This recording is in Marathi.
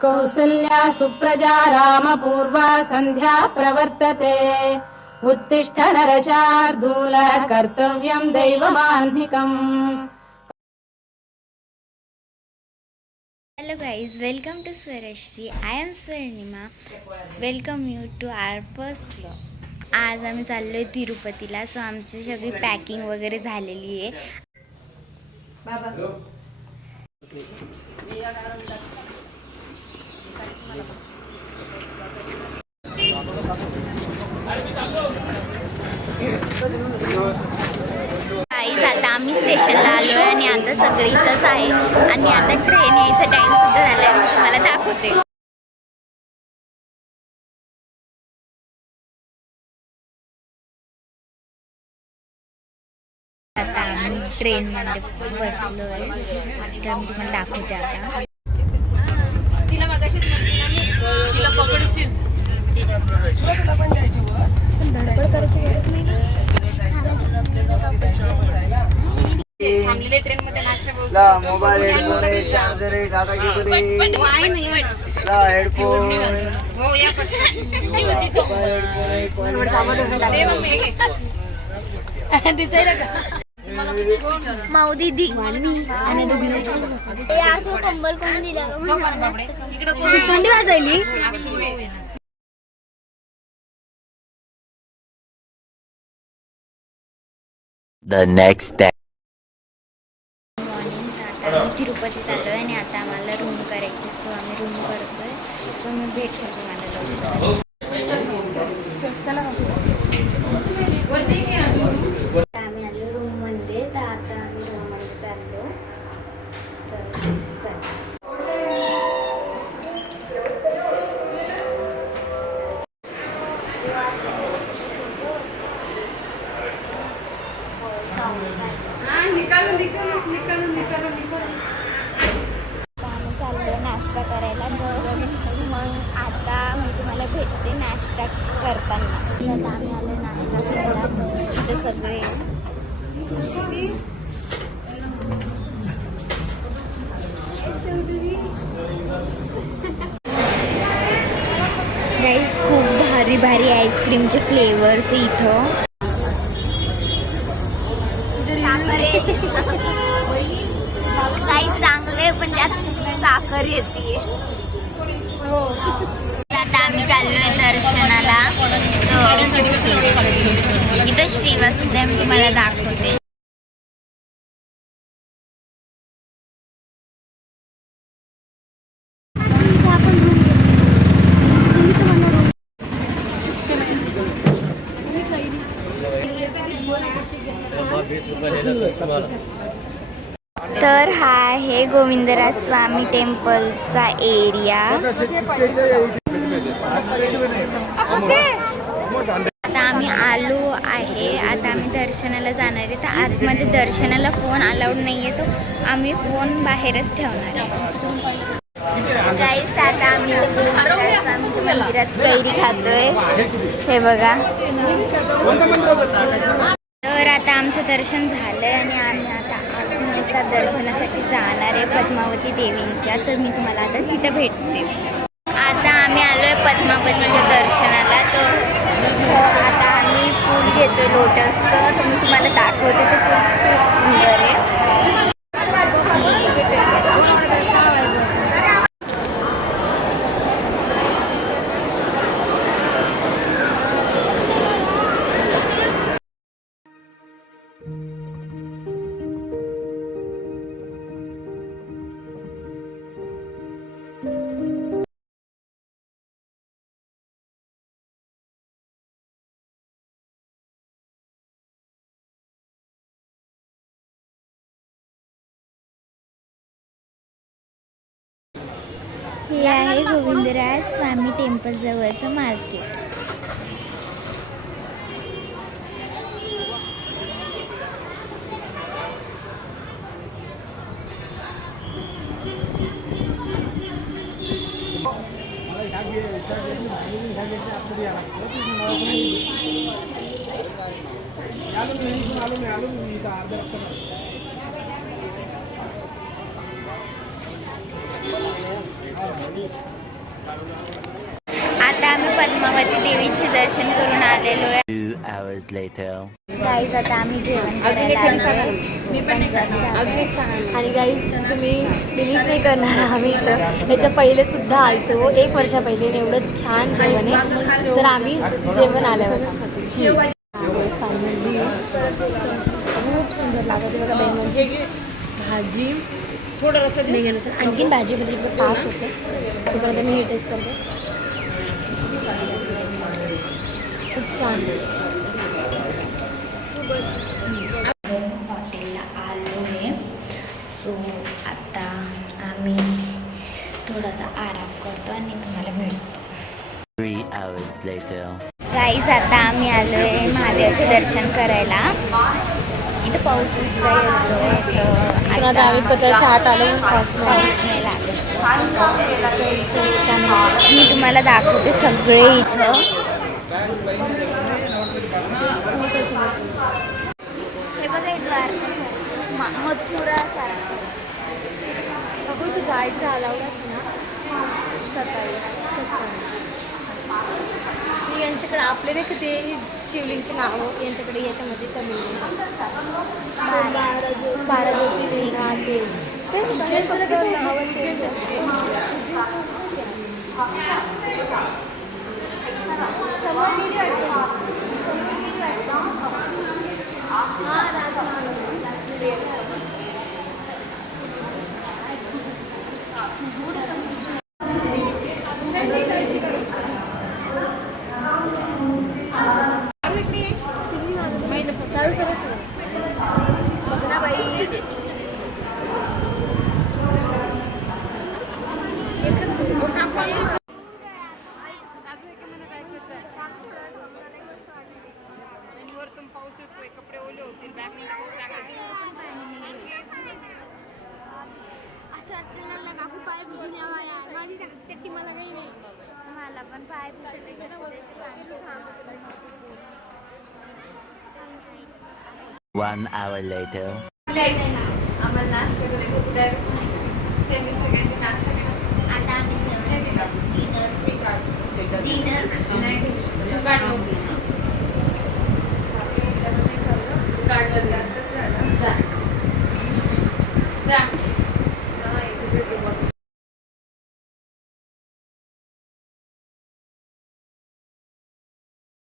कौसल्या सुप्रजा रामपूर्वा संध्या प्रवर्तते। उत्तिष्ठ नरशार्दूल कर्तव्यं दैवमान्धिकम्। Hello guys, welcome to Swarashri. I am Swarnima. Welcome you to our first vlog. आज आम्ही चाललोय तिरुपतीला. सो आमची सगळी पॅकिंग वगैरे झालेली आहे. आता आम्ही स्टेशनला आलोय आणि आता सगळीच आहे आणि आता ट्रेन यायचा टाइम सुद्धा झालाय. मी तुम्हाला दाखवते. आता आम्ही ट्रेनमध्ये बसलोय तर मी तुम्हाला दाखवते. आता तिला मगाशीच म्हटली ना मी तिला पकडशील पण धडपड करायची गरज नाही. थांबलेले ट्रेन मध्ये नाश्ता बोलला mobile headphone charger Tata cable ला हेडफोन हो या माऊ दीदी आणि कंबल कोण दिलं थंडी वाजायली. The next day. मॉर्निंग आता आम्ही तिरुपतीत आलो आहे आणि आता आम्हाला रूम करायची. सो आम्ही रूम करतोय. सो मी भेटतो तुम्हाला लवकर. आम्ही आलो रूममध्ये. तर आता आम्ही रूममध्ये चाललो. तर चला. आम्ही चाललो नाश्ता करायला. मग आता मी तुम्हाला भेटते नाश्ता करताना. आता आम्ही आलो नाश्ता करायला. इथे सगळे गाईस खूप भारी भारी आईस्क्रीमचे फ्लेवर्स इथं. काही चांगले पण त्यात साखर येते. आता आम्ही चाललोय दर्शनाला. इथं श्रीवासुदेव मी तुम्हाला दाखवते. तर हा आहे गोविंदराज स्वामी टेम्पलचा एरिया. आता आम्ही आलो आहे. आता आम्ही दर्शनाला जाणार आहे. तर आतमध्ये दर्शनाला फोन अलाउड नाही आहे. तो आम्ही फोन बाहेरच ठेवणार आहे. गाईस आता आम्ही गोविंदराज स्वामीच्या मंदिरात कैरी खातोय. हे बघा. तर आता आमचं दर्शन झालंय आणि आम्ही आता अजून एकदा दर्शनासाठी जाणार आहे पद्मावती देवींच्या. तर मी तुम्हाला आता तिथं भेटते. आता आम्ही आलोय पद्मावतीच्या दर्शनाला. तर इथं आता आम्ही फूल घेतोय लोटसचं. तर मी तुम्हाला दाखवते. ते फूल खूप सुंदर आहे. हे आहे गोविंदराज स्वामी टेम्पल जवळचं मार्केट. पद्मावती देवीचे दर्शन करून आलेलो आहे. 2 hours later. गाईज आता आम्ही जेवण करायला आलोय पंजाबी. आणि गाईज तुम्ही बिलीव्ह नाही करणार, आम्ही इथं ह्याच्या पहिले सुद्धा आलतो 1 वर्षा पहिले. एवढं छान जेवण आहे तर आम्ही जेवण आल्यावर फायनली खूप सुंदर लागत बघा. म्हणजे भाजी थोडं रसं बेंगन असेल, आणखीन भाजीमध्ये इकडे पास होते. तोपर्यंत मी हे टेस्ट करते. खूप छान. हॉटेलला आलो आहे. सो आता आम्ही थोडासा आराम करतो आणि तुम्हाला भेटतो. 3 hours later. गाईज आता आम्ही आलो आहे महादेवाचे दर्शन करायला. इथं पाऊस सुद्धा येतो. पण आता आम्ही पत्राच्या आत आलो, पाऊस नाही लागत. मी तुम्हाला दाखवते सगळे इथं. हे बघा द्वारका मथुरा सारखं. अगं तू जायचं अलाउड ना सकाळी. यांच्याकडे आपले नाही का ते शिवलिंगचे नावं यांच्याकडे याच्यामध्ये तमिळ 12 ज्योतिर्लिंग मला पण पाय पुसायचे. 1 hour later. आम्हाला नाश्ता करायचं तर त्यांनी सगळ्यांनी नाश्ता केला. आता आम्ही डिनर नाही घेऊ शकतो.